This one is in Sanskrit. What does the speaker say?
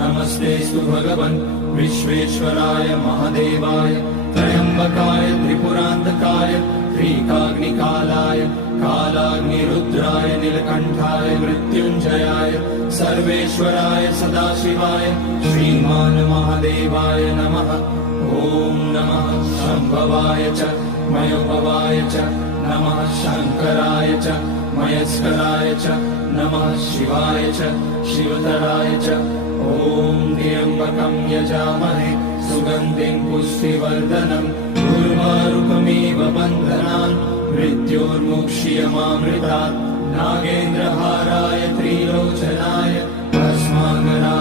नमस्तेऽस्तु भगवन् विश्वेश्वराय महादेवाय त्र्यम्बकाय त्रिपुरान्तकाय त्रिकाग्निकालाय कालाग्निरुद्राय नीलकण्ठाय मृत्युञ्जयाय सर्वेश्वराय सदाशिवाय श्रीमान् महादेवाय नमः। ॐ नमः शम्भवाय च मयोभवाय च नमः शङ्कराय च मयस्कराय च नमः शिवाय च शिवतराय च। ॐ त्र्यम्बकं यजामहे सुगन्धिं पुष्टिवर्धनम् उर्वारुकमिव बन्धनान् मृत्योर्मुक्ष्यमामृतात्। नागेन्द्रहाराय त्रिलोचनाय भस्माङ्गराय